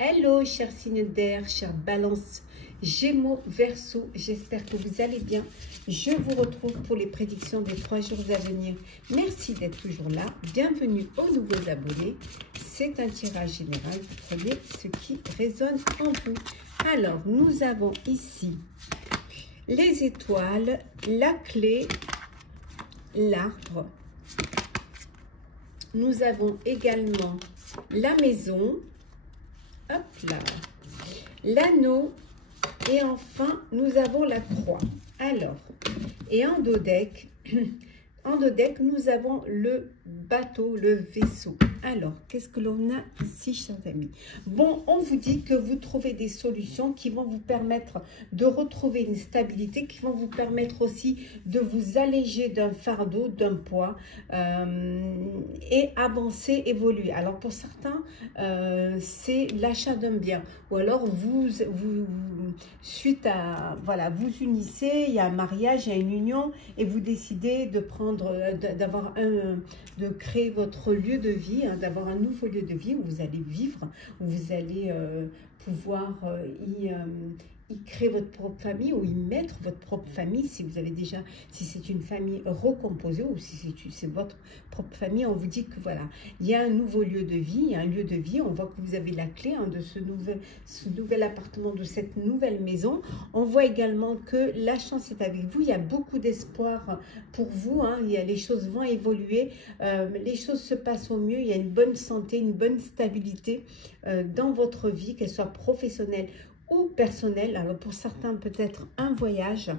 Hello, chers signes d'air, chers balances, gémeaux, verseau, j'espère que vous allez bien. Je vous retrouve pour les prédictions des 3 jours à venir. Merci d'être toujours là. Bienvenue aux nouveaux abonnés. C'est un tirage général. Vous prenez ce qui résonne en vous. Alors, nous avons ici les étoiles, la clé, l'arbre. Nous avons également la maison. Hop là, l'anneau et enfin nous avons la croix. Alors, et en dos deck, nous avons le bateau, le vaisseau. Alors, qu'est-ce que l'on a ici, chers amis? Bon, on vous dit que vous trouvez des solutions qui vont vous permettre de retrouver une stabilité, qui vont vous permettre aussi de vous alléger d'un fardeau, d'un poids et avancer, évoluer. Alors, pour certains, c'est l'achat d'un bien. Ou alors, suite à, voilà, vous unissez, il y a un mariage, il y a une union et vous décidez de prendre, de créer votre lieu de vie, hein, d'avoir un nouveau lieu de vie où vous allez vivre, où vous allez pouvoir y créer votre propre famille ou y mettre votre propre famille si vous avez déjà, si c'est une famille recomposée ou si c'est votre propre famille. On vous dit que voilà, il y a un nouveau lieu de vie, il y a un lieu de vie. On voit que vous avez la clé de ce nouvel appartement, de cette nouvelle maison. On voit également que la chance est avec vous. Il y a beaucoup d'espoir pour vous, hein. Les choses vont évoluer, les choses se passent au mieux. Il y a une bonne santé, une bonne stabilité dans votre vie, qu'elle soit professionnelle ou personnelle. Alors pour certains, peut-être un voyage.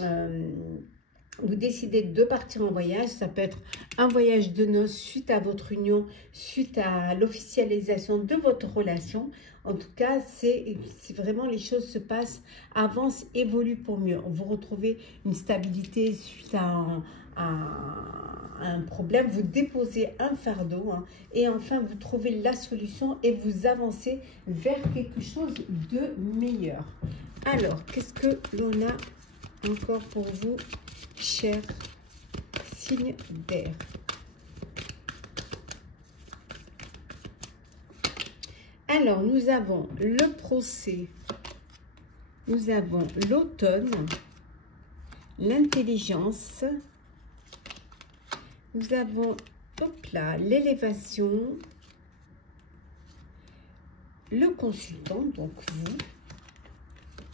Vous décidez de partir en voyage, ça peut être un voyage de noces suite à votre union, suite à l'officialisation de votre relation. En tout cas, c'est vraiment les choses se passent, avancent, évoluent pour mieux. Vous retrouvez une stabilité suite à un problème, vous déposez un fardeau, hein, et enfin vous trouvez la solution et vous avancez vers quelque chose de meilleur. Alors, qu'est-ce que l'on a encore pour vous, chers signes d'air? Alors, nous avons le procès, nous avons l'automne, l'intelligence, nous avons, hop là, l'élévation, le consultant, donc vous,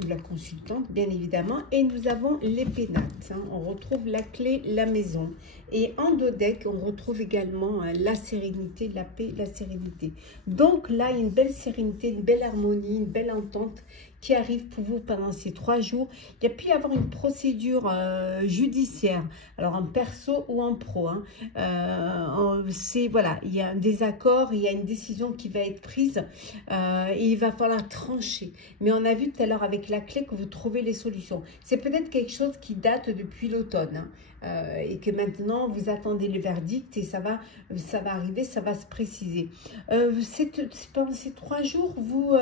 ou la consultante, bien évidemment, et nous avons les pénates, hein. On retrouve la clé, la maison, et en dos deck, on retrouve également la sérénité, la paix, la sérénité. Donc là, il y a une belle sérénité, une belle harmonie, une belle entente qui arrive pour vous pendant ces 3 jours. Il y a pu y avoir une procédure judiciaire, alors en perso ou en pro, hein. Voilà, il y a un désaccord, il y a une décision qui va être prise et il va falloir trancher. Mais on a vu tout à l'heure avec la clé que vous trouvez les solutions. C'est peut-être quelque chose qui date depuis l'automne, hein, et que maintenant vous attendez le verdict et ça va arriver, ça va se préciser. Pendant ces 3 jours, vous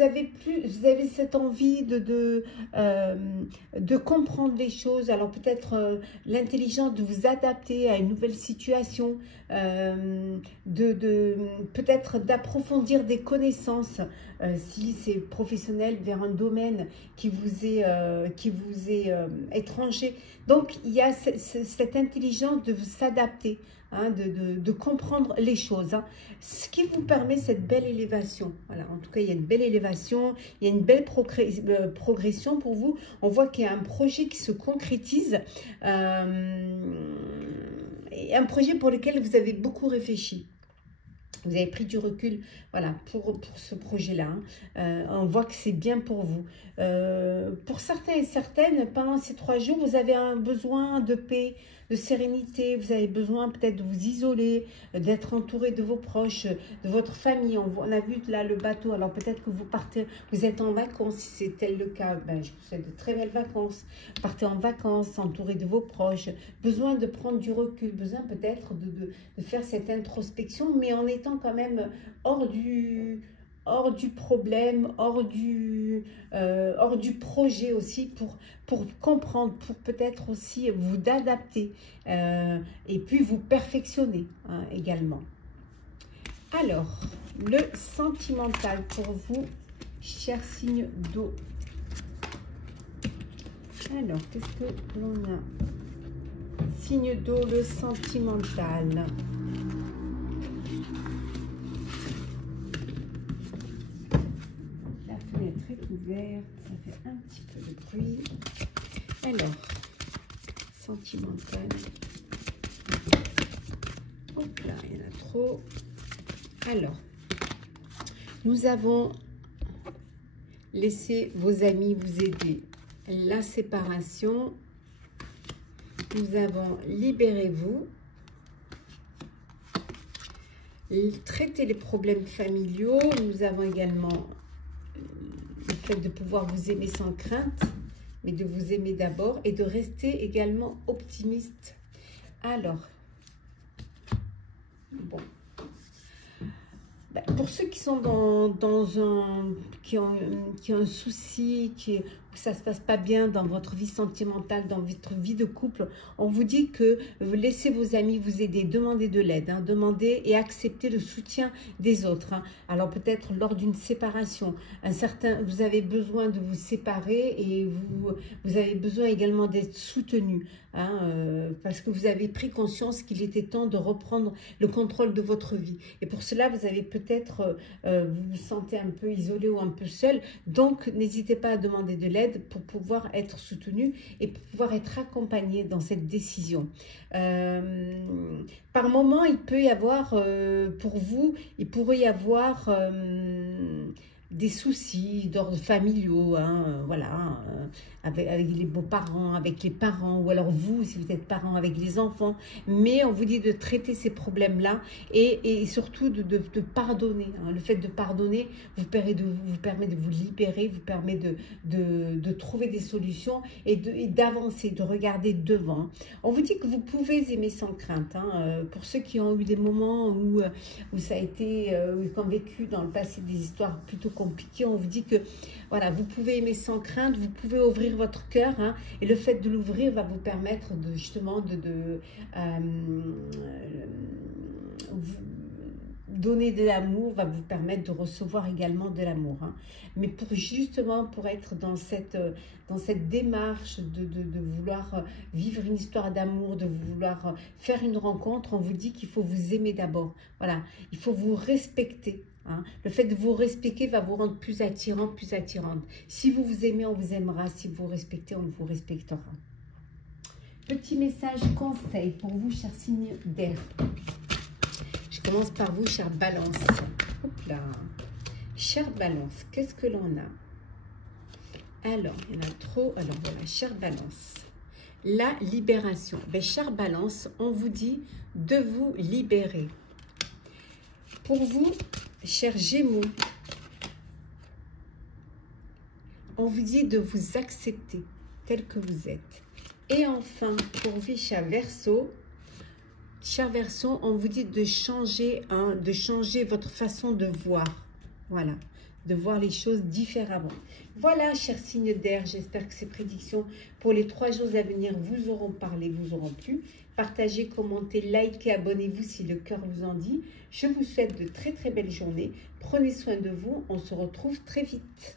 avez cette envie de comprendre les choses. Alors peut-être l'intelligence de vous adapter à une nouvelle situation, peut-être d'approfondir des connaissances si c'est professionnel vers un domaine qui vous est étranger. Donc il y a cette intelligence de s'adapter, hein, de comprendre les choses, hein, ce qui vous permet cette belle élévation. Voilà, en tout cas, il y a une belle élévation, il y a une belle progression pour vous. On voit qu'il y a un projet qui se concrétise, et un projet pour lequel vous avez beaucoup réfléchi. Vous avez pris du recul, voilà, pour ce projet-là, hein. On voit que c'est bien pour vous. Pour certains et certaines, pendant ces 3 jours, vous avez un besoin de paix, de sérénité. Vous avez besoin peut-être de vous isoler, d'être entouré de vos proches, de votre famille. On a vu là le bateau. Alors peut-être que vous êtes en vacances. Si c'est tel le cas, ben, je vous souhaite de très belles vacances. Partez en vacances, entouré de vos proches. Besoin de prendre du recul, besoin peut-être de faire cette introspection, mais en étant quand même hors du problème, hors du projet aussi, pour comprendre, pour peut-être aussi vous adapter et puis vous perfectionner, hein, également. Alors, le sentimental pour vous, cher signe d'eau. Alors, qu'est-ce que l'on a? Signe d'eau, le sentimental. La fenêtre est ouverte, ça fait un petit peu de bruit. Alors, sentimental. Hop là, il y en a trop. Alors, nous avons laissé vos amis vous aider. La séparation. Nous avons libérez-vous. Traiter les problèmes familiaux. Nous avons également le fait de pouvoir vous aimer sans crainte, mais de vous aimer d'abord et de rester également optimiste. Alors, bon. Pour ceux qui sont qui ont un souci, que ça ne se passe pas bien dans votre vie sentimentale, dans votre vie de couple, on vous dit que laissez vos amis vous aider, demandez de l'aide, hein, demandez et acceptez le soutien des autres. Hein. Alors peut-être lors d'une séparation, vous avez besoin de vous séparer et vous avez besoin également d'être soutenu. Hein, parce que vous avez pris conscience qu'il était temps de reprendre le contrôle de votre vie. Et pour cela, vous avez peut-être, vous vous sentez un peu isolé ou un peu seul. Donc, n'hésitez pas à demander de l'aide pour pouvoir être soutenu et pour pouvoir être accompagné dans cette décision. Par moment, il peut y avoir, pour vous, il pourrait y avoir des soucis d'ordre familiaux, hein, voilà, avec les beaux-parents, avec les parents, ou alors vous, si vous êtes parents, avec les enfants. Mais on vous dit de traiter ces problèmes-là et surtout de pardonner. Hein. Le fait de pardonner vous permet de vous libérer, vous permet de trouver des solutions et d'avancer, de regarder devant. On vous dit que vous pouvez aimer sans crainte. Hein. Pour ceux qui ont eu des moments où ça a été, qui ont vécu dans le passé des histoires plutôt compliquées, on vous dit que voilà, vous pouvez aimer sans crainte, vous pouvez ouvrir votre cœur, hein, et le fait de l'ouvrir va vous permettre de justement vous donner de l'amour, va vous permettre de recevoir également de l'amour. Hein. Mais pour être dans cette démarche de vouloir vivre une histoire d'amour, de vouloir faire une rencontre, on vous dit qu'il faut vous aimer d'abord. Voilà, il faut vous respecter. Hein. Le fait de vous respecter va vous rendre plus attirant, plus attirante. Si vous vous aimez, on vous aimera. Si vous vous respectez, on vous respectera. Petit message conseil pour vous, chers signes d'air. Je commence par vous, chère Balance. Hop là. Chère Balance, qu'est-ce que l'on a? Alors, il y en a trop. Alors voilà, chère Balance. La libération. Ben, chère Balance, on vous dit de vous libérer. Pour vous, chers Gémeaux, on vous dit de vous accepter tel que vous êtes. Et enfin, pour vous, chers Verseaux, on vous dit de changer votre façon de voir. Voilà, de voir les choses différemment. Voilà, chers signes d'air, j'espère que ces prédictions pour les 3 jours à venir vous auront parlé, vous auront plu. Partagez, commentez, likez, abonnez-vous si le cœur vous en dit. Je vous souhaite de très très belles journées. Prenez soin de vous, on se retrouve très vite.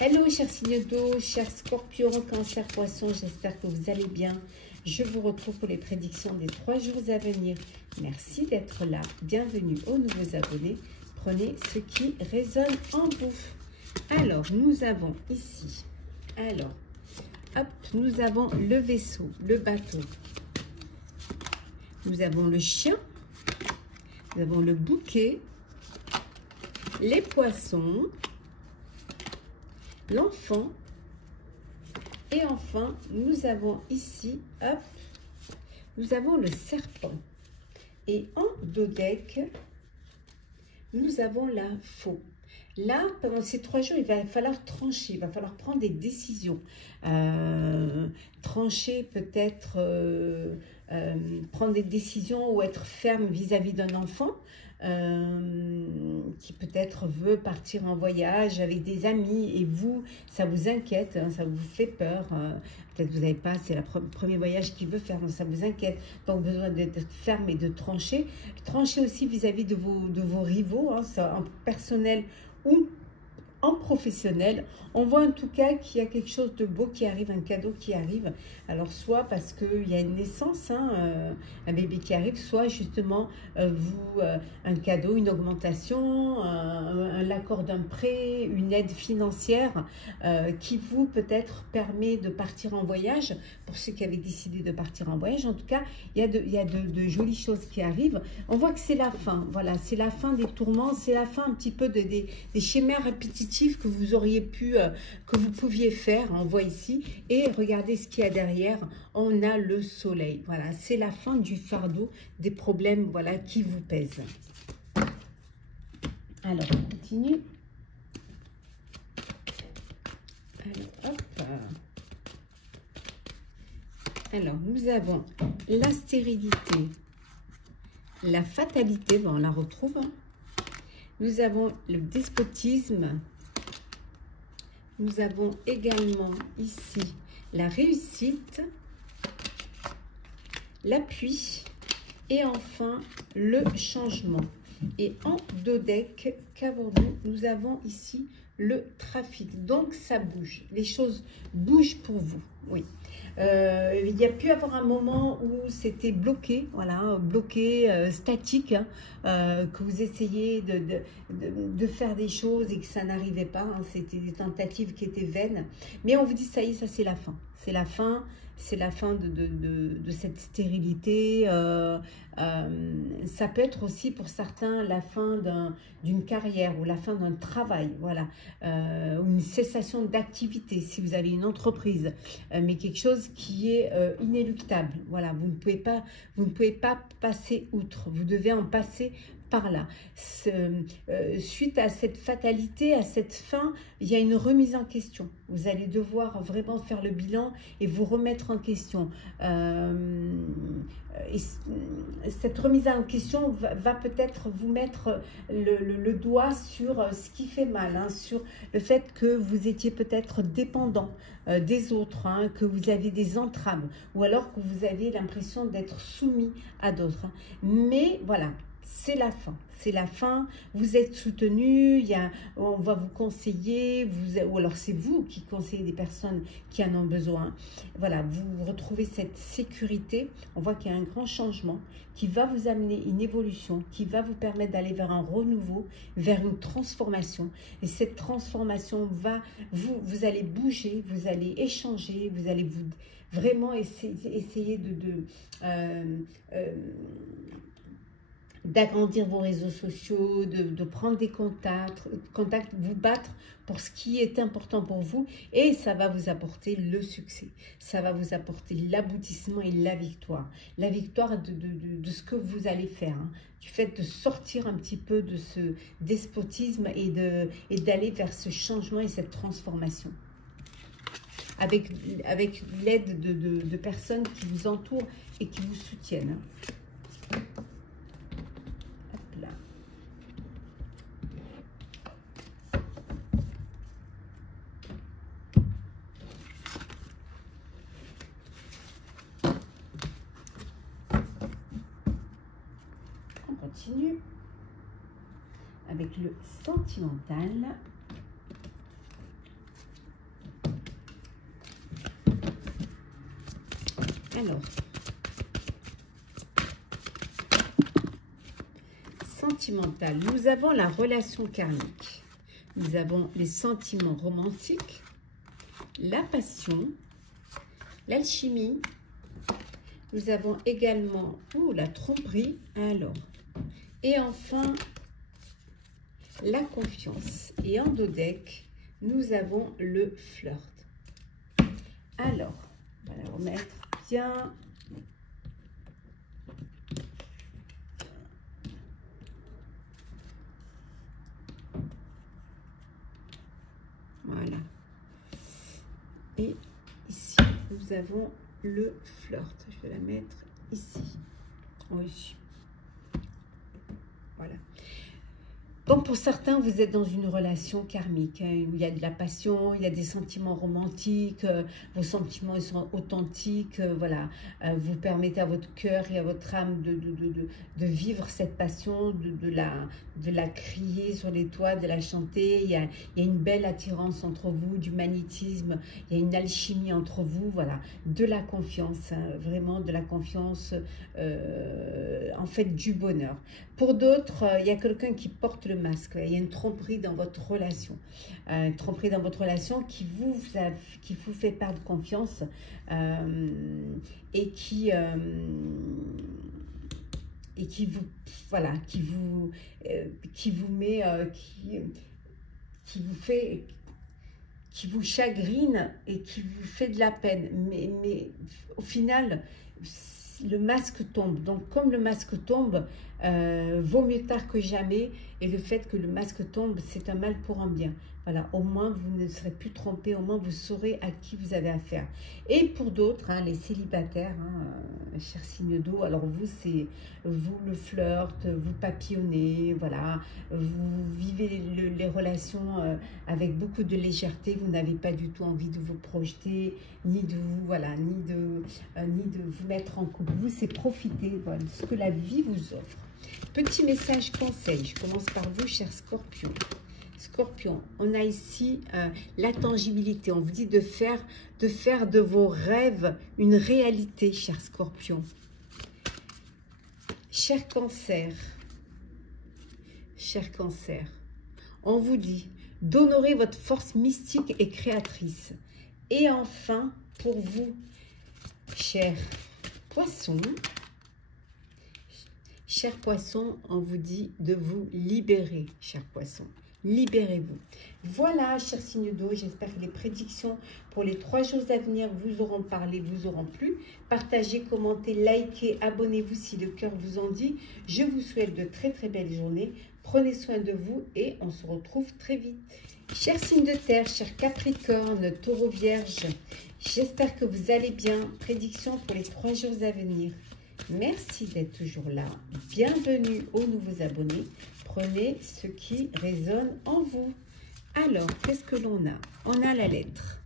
Hello, chers signes d'eau, chers scorpions, cancer, poisson, j'espère que vous allez bien. Je vous retrouve pour les prédictions des 3 jours à venir. Merci d'être là. Bienvenue aux nouveaux abonnés. Prenez ce qui résonne en vous. Alors, nous avons ici, alors, hop, nous avons le vaisseau, le bateau. Nous avons le chien, nous avons le bouquet, les poissons, l'enfant, et enfin, nous avons ici, hop, nous avons le serpent. Et en dos deck, nous avons la faux. Là, pendant ces 3 jours, il va falloir trancher, il va falloir prendre des décisions. Trancher peut-être, prendre des décisions ou être ferme vis-à-vis d'un enfant. qui peut-être veut partir en voyage avec des amis et vous, ça vous inquiète, hein, ça vous fait peur. Peut-être vous n'avez pas, c'est le premier voyage qu'il veut faire, donc ça vous inquiète. Donc besoin d'être ferme et de trancher. Trancher aussi vis-à-vis de vos rivaux, hein, ça, en personnel ou en professionnel. On voit en tout cas qu'il y a quelque chose de beau qui arrive, un cadeau qui arrive. Alors soit parce qu'il y a une naissance, hein, un bébé qui arrive, soit justement un cadeau, une augmentation, l'accord d'un prêt, une aide financière qui vous peut-être permet de partir en voyage. Pour ceux qui avaient décidé de partir en voyage, en tout cas, il y a de jolies choses qui arrivent. On voit que c'est la fin, voilà, c'est la fin des tourments, c'est la fin un petit peu des schémas répétitifs que vous auriez pu, que vous pouviez faire, on voit ici, et regardez ce qu'il y a derrière, on a le soleil, voilà, c'est la fin du fardeau, des problèmes, voilà, qui vous pèsent. Alors, on continue. Alors, hop. Alors, nous avons la stérilité, la fatalité, bon, on la retrouve, hein. Nous avons le despotisme. Nous avons également ici la réussite, l'appui et enfin le changement. Et en dos deck, qu'avons-nous? Nous avons ici le trafic. Donc ça bouge. Les choses bougent pour vous. Oui. Il y a pu avoir un moment où c'était bloqué, voilà, bloqué, statique, hein, que vous essayez de faire des choses et que ça n'arrivait pas. Hein, c'était des tentatives qui étaient vaines. Mais on vous dit, ça y est, ça c'est la fin. C'est la fin. C'est la fin de cette stérilité. Ça peut être aussi pour certains la fin d'une carrière ou la fin d'un travail, voilà, ou une cessation d'activité si vous avez une entreprise, mais quelque chose qui est inéluctable. Voilà, vous ne pouvez pas passer outre. Vous devez en passer par là. Suite à cette fatalité, à cette fin, il y a une remise en question. Vous allez devoir vraiment faire le bilan et vous remettre en question. Et cette remise en question va peut-être vous mettre le doigt sur ce qui fait mal, hein, sur le fait que vous étiez peut-être dépendant des autres, hein, que vous avez des entraves, ou alors que vous avez l'impression d'être soumis à d'autres. Hein. Mais voilà, c'est la fin. C'est la fin, vous êtes soutenu, on va vous conseiller, ou alors c'est vous qui conseillez des personnes qui en ont besoin. Voilà, vous retrouvez cette sécurité. On voit qu'il y a un grand changement qui va vous amener une évolution, qui va vous permettre d'aller vers un renouveau, vers une transformation. Et cette transformation vous allez bouger, vous allez échanger, vous allez vraiment essayer d'agrandir vos réseaux sociaux, de prendre des contacts, vous battre pour ce qui est important pour vous et ça va vous apporter le succès. Ça va vous apporter l'aboutissement et la victoire. La victoire de ce que vous allez faire, hein, du fait de sortir un petit peu de ce despotisme et d'aller vers ce changement et cette transformation. Avec l'aide de personnes qui vous entourent et qui vous soutiennent. Continue avec le sentimental. Alors, sentimental, nous avons la relation karmique, nous avons les sentiments romantiques, la passion, l'alchimie, nous avons également la tromperie, alors, et enfin, la confiance. Et en dos deck, nous avons le flirt. Alors, on va la remettre bien. Voilà. Et ici, nous avons le flirt. Je vais la mettre ici. Oh, ici. Voilà. Donc pour certains, vous êtes dans une relation karmique, hein, où il y a de la passion, il y a des sentiments romantiques, vos sentiments ils sont authentiques, voilà. Vous permettez à votre cœur et à votre âme de vivre cette passion, de la crier sur les toits, de la chanter. Il y a une belle attirance entre vous, du magnétisme, il y a une alchimie entre vous, voilà. De la confiance, hein, vraiment de la confiance, en fait du bonheur. Pour d'autres, il y a quelqu'un qui porte le masque. Il y a une tromperie dans votre relation. Une tromperie dans votre relation qui vous fait perdre confiance et qui vous, voilà, qui vous met, qui vous fait, qui vous chagrine et qui vous fait de la peine. Mais au final, le masque tombe. Donc, comme le masque tombe, vaut mieux tard que jamais. Et le fait que le masque tombe, c'est un mal pour un bien. Voilà, au moins, vous ne serez plus trompé. Au moins, vous saurez à qui vous avez affaire. Et pour d'autres, hein, les célibataires, hein, chers signes d'eau, alors vous, c'est vous le flirt, vous papillonnez, voilà. Vous vivez les relations avec beaucoup de légèreté. Vous n'avez pas du tout envie de vous projeter, ni de vous, voilà, ni de vous mettre en couple. Vous, c'est profiter, voilà, de ce que la vie vous offre. Petit message conseil, je commence par vous, chers scorpions. Scorpion, on a ici la tangibilité. On vous dit de faire de vos rêves une réalité, chers scorpions. Cher cancer, on vous dit d'honorer votre force mystique et créatrice. Et enfin, pour vous, chers poissons, on vous dit de vous libérer, chers poissons. Libérez-vous. Voilà, chers signes d'eau, j'espère que les prédictions pour les 3 jours à venir vous auront parlé, vous auront plu. Partagez, commentez, likez, abonnez-vous si le cœur vous en dit. Je vous souhaite de très très belles journées. Prenez soin de vous et on se retrouve très vite. Chers signes de terre, chers capricornes, taureau, vierge, j'espère que vous allez bien. Prédiction pour les 3 jours à venir. Merci d'être toujours là. Bienvenue aux nouveaux abonnés. Prenez ce qui résonne en vous. Alors, qu'est-ce que l'on a? On a la lettre.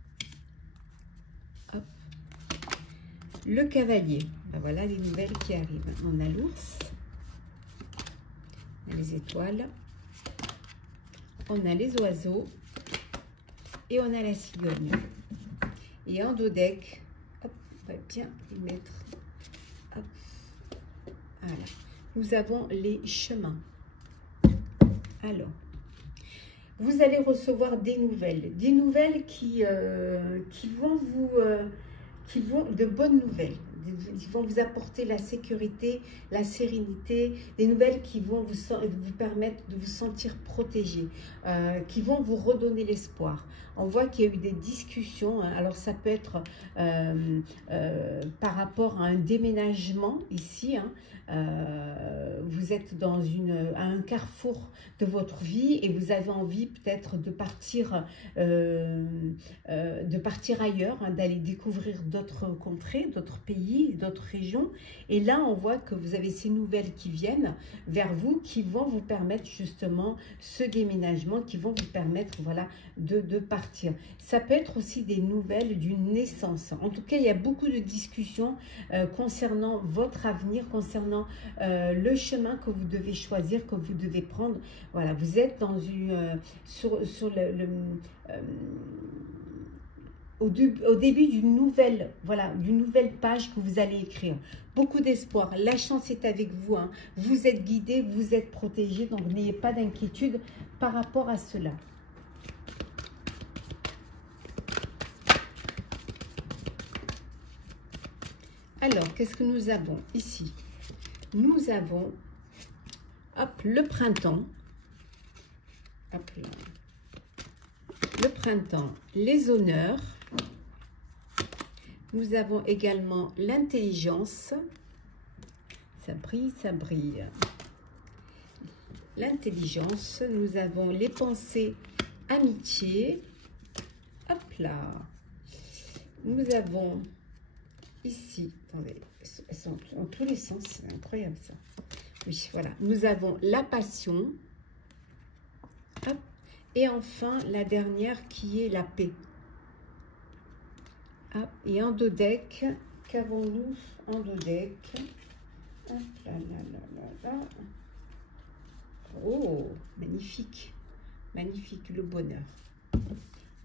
Hop. Le cavalier. Ben voilà les nouvelles qui arrivent. On a l'ours. On a les étoiles. On a les oiseaux. Et on a la cigogne. Et en dos deck, hop, on va bien les mettre. Hop. Voilà. Nous avons les chemins. Alors, vous allez recevoir des nouvelles qui vont de bonnes nouvelles. Ils vont vous apporter la sécurité, la sérénité, des nouvelles qui vont vous permettre de vous sentir protégé, qui vont vous redonner l'espoir. On voit qu'il y a eu des discussions, hein. Alors ça peut être par rapport à un déménagement ici, hein. Vous êtes à un carrefour de votre vie et vous avez envie peut-être de partir ailleurs, hein, d'aller découvrir d'autres contrées, d'autres pays, d'autres régions. Et là, on voit que vous avez ces nouvelles qui viennent vers vous, qui vont vous permettre justement ce déménagement, qui vont vous permettre, voilà, de partir. Ça peut être aussi des nouvelles d'une naissance. En tout cas, il y a beaucoup de discussions concernant votre avenir, concernant le chemin que vous devez choisir, que vous devez prendre. Voilà, vous êtes dans au début d'une nouvelle, voilà, d'une nouvelle page que vous allez écrire. Beaucoup d'espoir. La chance est avec vous, hein. Vous êtes guidé, vous êtes protégé, donc n'ayez pas d'inquiétude par rapport à cela. Alors, qu'est-ce que nous avons ici? Nous avons, hop, le printemps. Hop là. Le printemps, les honneurs. Nous avons également l'intelligence. Ça brille, ça brille. L'intelligence. Nous avons les pensées, amitié. Hop là. Nous avons ici, attendez, elles sont dans tous les sens, c'est incroyable ça. Oui, voilà. Nous avons la passion. Hop. Et enfin, la dernière qui est la paix. Hop. Et en dos deck, qu'avons-nous en dos deck? Hop là, là, là, là, là. Oh, magnifique. Magnifique, le bonheur.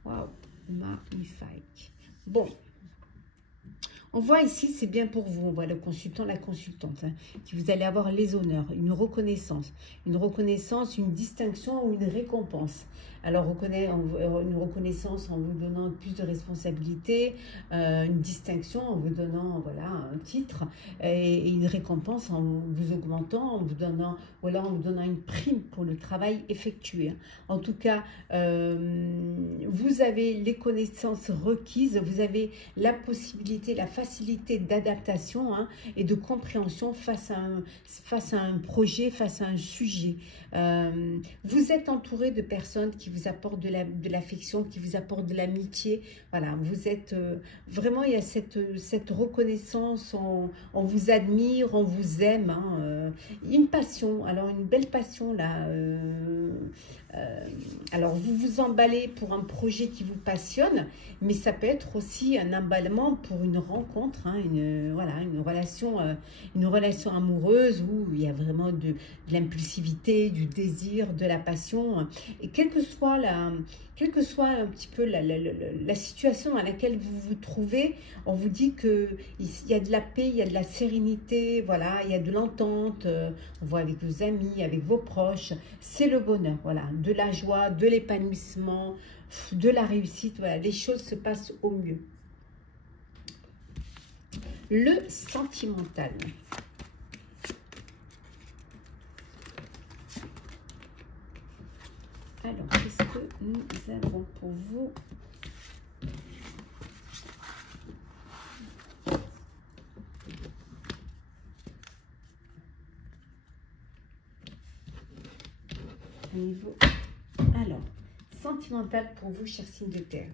Waouh, magnifique. Bon. On voit ici, c'est bien pour vous, on voit le consultant, la consultante, hein, qui vous allez avoir les honneurs, une reconnaissance, une distinction ou une récompense. Alors, une reconnaissance en vous donnant plus de responsabilités, une distinction en vous donnant voilà, un titre, et une récompense en vous augmentant, en vous donnant, voilà, en vous donnant une prime pour le travail effectué. En tout cas, vous avez les connaissances requises, vous avez la possibilité, la facilité d'adaptation hein, et de compréhension face à un projet, face à un sujet. Vous êtes entouré de personnes qui vous apportent de l'affection, qui vous apportent de l'amitié. Voilà, vous êtes vraiment, il y a cette reconnaissance, on vous admire, on vous aime. Hein, une passion, alors une belle passion là. Alors vous vous emballez pour un projet qui vous passionne, mais ça peut être aussi un emballement pour une rencontre, hein, une relation amoureuse où il y a vraiment de l'impulsivité, du désir, de la passion. Et quelle que soit un petit peu la situation à laquelle vous vous trouvez, on vous dit qu'il y a de la paix, il y a de la sérénité, voilà, il y a de l'entente, on voit avec vos amis, avec vos proches, c'est le bonheur, voilà, de la joie, de l'épanouissement, de la réussite, voilà, les choses se passent au mieux. Le sentimental. Alors, qu'est-ce que nous avons pour vous? Alors, sentimental pour vous, chers signes de terre.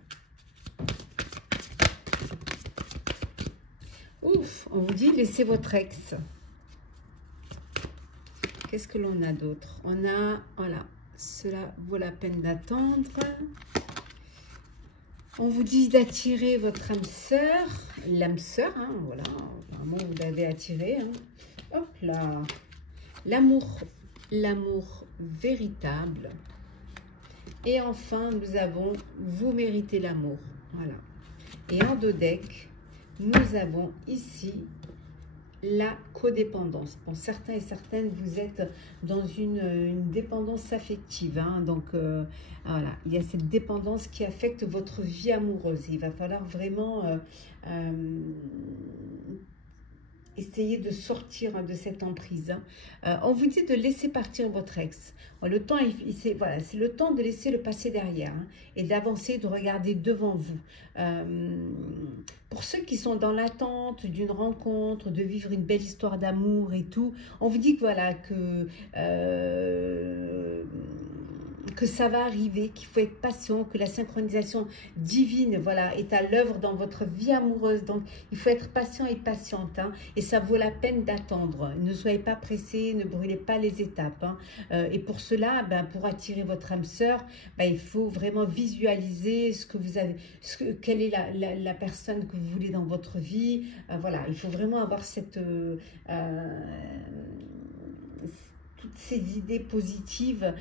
Ouf, on vous dit laissez votre ex. Qu'est-ce que l'on a d'autre? On a, voilà, cela vaut la peine d'attendre. On vous dit d'attirer votre âme sœur, l'âme sœur, hein, voilà, vraiment vous l'avez attiré. Hein. Hop là, l'amour véritable. Et enfin, nous avons vous méritez l'amour, voilà. Et en dos deck, nous avons ici la codépendance. Pour certains et certaines, vous êtes dans une dépendance affective. Hein, donc, voilà, il y a cette dépendance qui affecte votre vie amoureuse. Il va falloir vraiment essayer de sortir de cette emprise. On vous dit de laisser partir votre ex. Le temps, voilà, c'est le temps de laisser le passé derrière hein, et d'avancer, de regarder devant vous. Pour ceux qui sont dans l'attente d'une rencontre, de vivre une belle histoire d'amour et tout, on vous dit que voilà, que ça va arriver, qu'il faut être patient, que la synchronisation divine voilà, est à l'œuvre dans votre vie amoureuse. Donc, il faut être patient et patiente. Hein, et ça vaut la peine d'attendre. Ne soyez pas pressés, ne brûlez pas les étapes. Hein. Et pour cela, pour attirer votre âme sœur, il faut vraiment visualiser ce que vous avez, quelle est la personne que vous voulez dans votre vie. Voilà, il faut vraiment avoir toutes ces idées positives,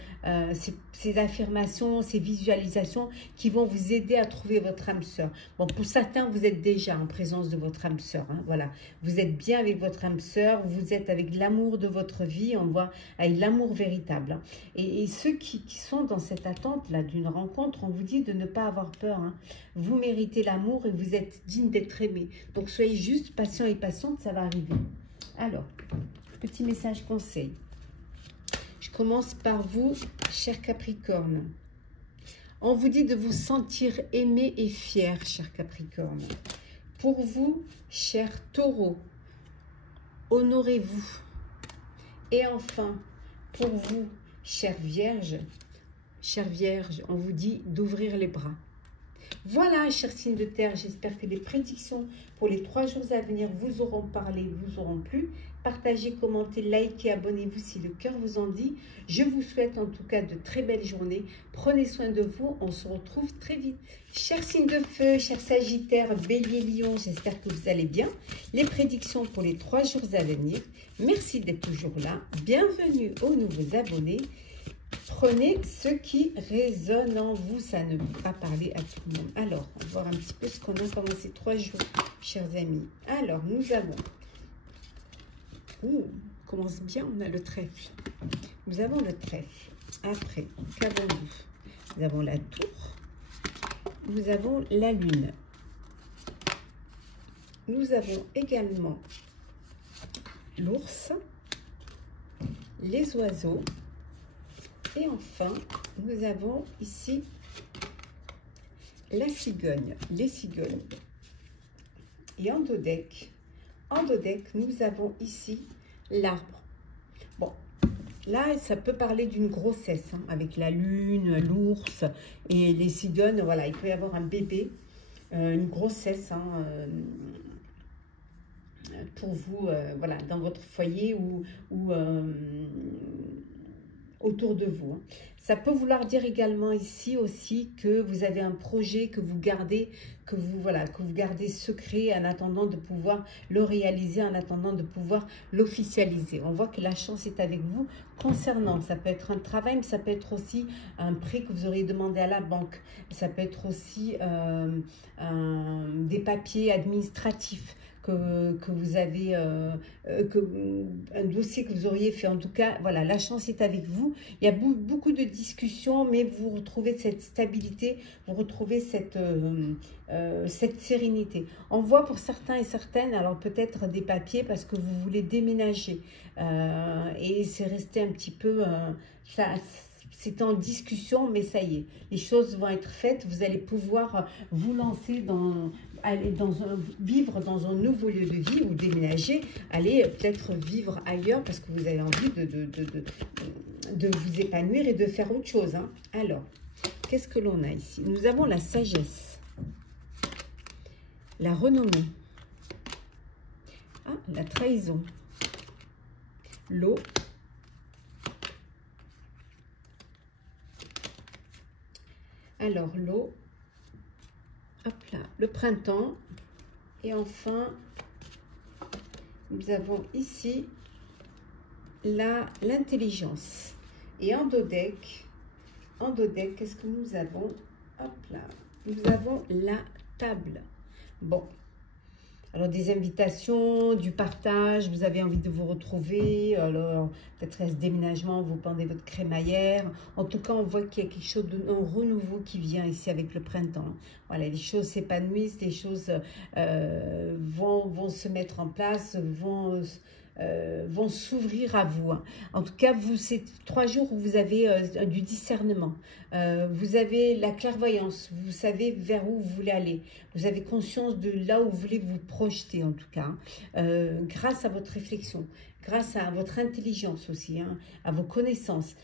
ces affirmations, ces visualisations qui vont vous aider à trouver votre âme sœur. Bon, pour certains, vous êtes déjà en présence de votre âme sœur. Hein, voilà, vous êtes bien avec votre âme sœur, vous êtes avec l'amour de votre vie, on voit avec l'amour véritable. Hein. Et ceux qui sont dans cette attente-là d'une rencontre, on vous dit de ne pas avoir peur. Hein. Vous méritez l'amour et vous êtes digne d'être aimé. Donc, soyez juste patient et patiente, ça va arriver. Alors, petit message conseil. Je commence par vous, cher Capricorne. On vous dit de vous sentir aimé et fier, cher Capricorne. Pour vous, cher Taureau, honorez-vous. Et enfin, pour vous, chère Vierge, on vous dit d'ouvrir les bras. Voilà, chers signes de terre, j'espère que les prédictions pour les 3 jours à venir vous auront parlé, vous auront plu. Partagez, commentez, likez, abonnez-vous si le cœur vous en dit. Je vous souhaite en tout cas de très belles journées. Prenez soin de vous, on se retrouve très vite. Chers signes de feu, chers sagittaires, bélier, lion, j'espère que vous allez bien. Les prédictions pour les 3 jours à venir. Merci d'être toujours là. Bienvenue aux nouveaux abonnés. Prenez ce qui résonne en vous, ça ne peut pas parler à tout le monde. Alors, on va voir un petit peu ce qu'on a pendant ces 3 jours, chers amis. Alors, nous avons... on commence bien, on a le trèfle. Nous avons le trèfle. Après, qu'avons-nous? Nous avons la tour. Nous avons la lune. Nous avons également l'ours, les oiseaux. Et enfin, nous avons ici la cigogne, les cigognes. Et en dos deck, nous avons ici l'arbre. Bon, là, ça peut parler d'une grossesse, hein, avec la lune, l'ours et les cigognes. Voilà, il peut y avoir un bébé, une grossesse, hein, pour vous, voilà, dans votre foyer ou autour de vous. Ça peut vouloir dire également ici aussi que vous avez un projet que vous gardez, que vous gardez secret en attendant de pouvoir le réaliser, en attendant de pouvoir l'officialiser. On voit que la chance est avec vous concernant, ça peut être un travail, mais ça peut être aussi un prêt que vous auriez demandé à la banque. Ça peut être aussi des papiers administratifs que vous avez, un dossier que vous auriez fait. En tout cas, voilà, la chance est avec vous. Il y a beaucoup de discussions, mais vous retrouvez cette stabilité, vous retrouvez cette sérénité. On voit pour certains et certaines, alors peut-être des papiers parce que vous voulez déménager. Et c'est resté un petit peu... c'est en discussion, mais ça y est, les choses vont être faites. Vous allez pouvoir vous lancer vivre dans un nouveau lieu de vie ou déménager, aller peut-être vivre ailleurs parce que vous avez envie de vous épanouir et de faire autre chose, hein. Alors, qu'est-ce que l'on a ici? Nous avons la sagesse, la renommée, la trahison, l'eau, alors l'eau, hop là, le printemps, et enfin nous avons ici l'intelligence. Et en dos deck, qu'est-ce que nous avons? Hop là, nous avons la table. Bon, alors des invitations, du partage, vous avez envie de vous retrouver, alors peut-être ce déménagement, vous pendez votre crémaillère. En tout cas, on voit qu'il y a quelque chose un renouveau qui vient ici avec le printemps. Voilà, les choses s'épanouissent, les choses vont se mettre en place, vont s'ouvrir à vous. En tout cas, c'est 3 jours où vous avez du discernement. Vous avez la clairvoyance. Vous savez vers où vous voulez aller. Vous avez conscience de là où vous voulez vous projeter, en tout cas. Grâce à votre réflexion, grâce à votre intelligence aussi, hein, à vos connaissances,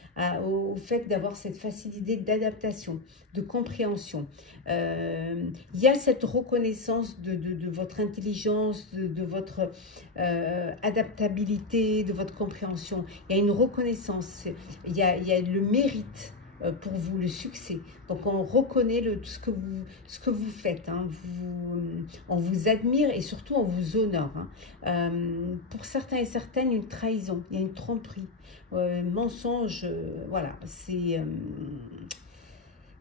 au fait d'avoir cette facilité d'adaptation, de compréhension. Il y a cette reconnaissance de votre intelligence, de votre adaptabilité, de votre compréhension. Il y a une reconnaissance, il y a le mérite pour vous, le succès. Donc on reconnaît ce que vous faites, hein. On vous admire et surtout on vous honore, hein. Pour certains et certaines, une trahison, il y a une tromperie, mensonge, voilà, c'est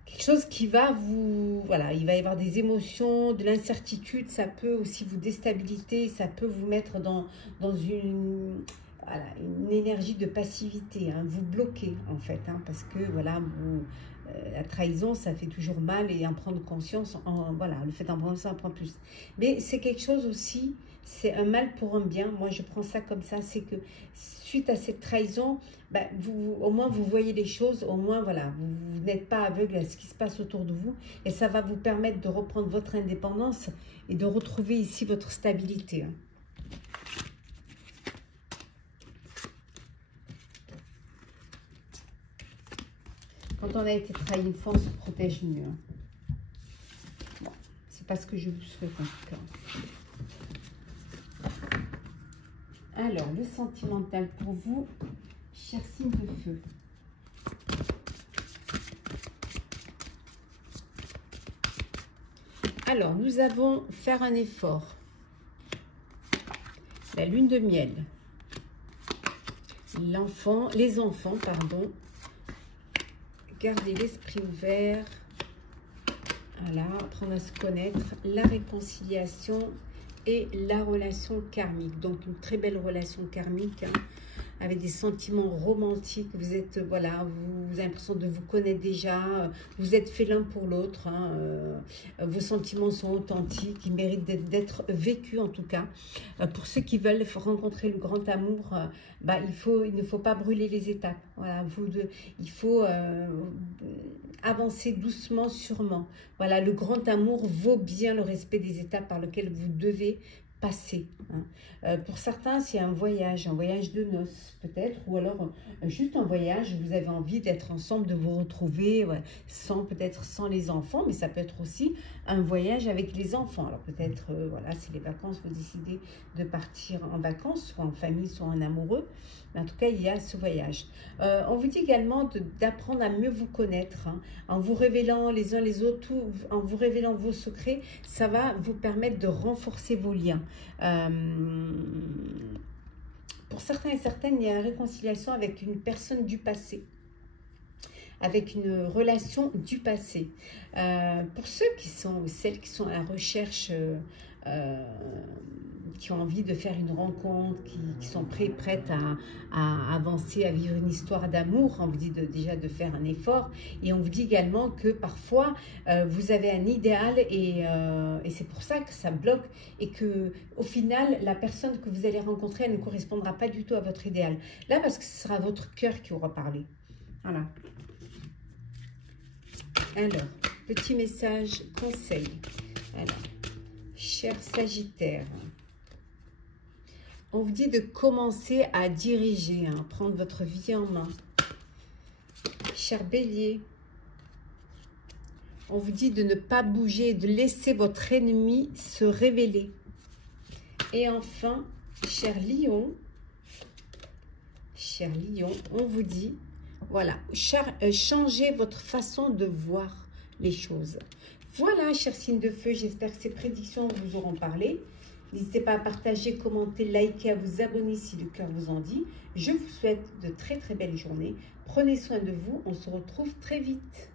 quelque chose qui va vous... Voilà, il va y avoir des émotions, de l'incertitude, ça peut aussi vous déstabiliser, ça peut vous mettre dans une... Voilà, une énergie de passivité, hein, vous bloquez en fait, hein, parce que voilà, la trahison, ça fait toujours mal et en prendre conscience, voilà, le fait d'en prendre ça en prend plus. Mais c'est quelque chose aussi, c'est un mal pour un bien, moi je prends ça comme ça, c'est que suite à cette trahison, bah, au moins vous voyez les choses, au moins voilà, vous n'êtes pas aveugle à ce qui se passe autour de vous et ça va vous permettre de reprendre votre indépendance et de retrouver ici votre stabilité, hein. Quand on a été trahi une fois, on se protège mieux. pas ce que je vous souhaite en tout cas. Alors, le sentimental pour vous, cher signe de feu. Alors, nous avons faire un effort. La lune de miel. Les enfants, pardon. Gardez l'esprit ouvert. Voilà, apprendre à se connaître. La réconciliation et la relation karmique. Donc, une très belle relation karmique, hein, avec des sentiments romantiques. Vous êtes, voilà, vous avez l'impression de vous connaître déjà. Vous êtes fait l'un pour l'autre. Hein, vos sentiments sont authentiques. Ils méritent d'être vécus, en tout cas. Pour ceux qui veulent rencontrer le grand amour, il ne faut pas brûler les étapes. Voilà, il faut avancer doucement, sûrement. Voilà, le grand amour vaut bien le respect des étapes par lesquelles vous devez passer. Hein. Pour certains, c'est un voyage de noces peut-être, ou alors juste un voyage, vous avez envie d'être ensemble, de vous retrouver, ouais, peut-être sans les enfants, mais ça peut être aussi un voyage avec les enfants. Alors peut-être, voilà, c'est les vacances, vous décidez de partir en vacances, soit en famille, soit en amoureux. Mais en tout cas, il y a ce voyage. On vous dit également d'apprendre à mieux vous connaître, hein, en vous révélant les uns les autres, en vous révélant vos secrets, ça va vous permettre de renforcer vos liens. Pour certains et certaines, il y a une réconciliation avec une personne du passé, avec une relation du passé. Pour ceux celles qui sont à la recherche, qui ont envie de faire une rencontre, qui sont prêtes à avancer, à vivre une histoire d'amour, on vous dit déjà de faire un effort. Et on vous dit également que parfois, vous avez un idéal et c'est pour ça que ça bloque. Et que au final, la personne que vous allez rencontrer, elle ne correspondra pas du tout à votre idéal. Là, parce que ce sera votre cœur qui aura parlé. Voilà. Alors, petit message, conseil. Alors, cher Sagittaire, on vous dit de commencer à diriger, hein, prendre votre vie en main. Cher Bélier, on vous dit de ne pas bouger, de laisser votre ennemi se révéler. Et enfin, cher Lion, on vous dit, voilà, changez votre façon de voir les choses. Voilà, chers signes de feu, j'espère que ces prédictions vous auront parlé. N'hésitez pas à partager, commenter, liker, à vous abonner si le cœur vous en dit. Je vous souhaite de très très belles journées. Prenez soin de vous, on se retrouve très vite.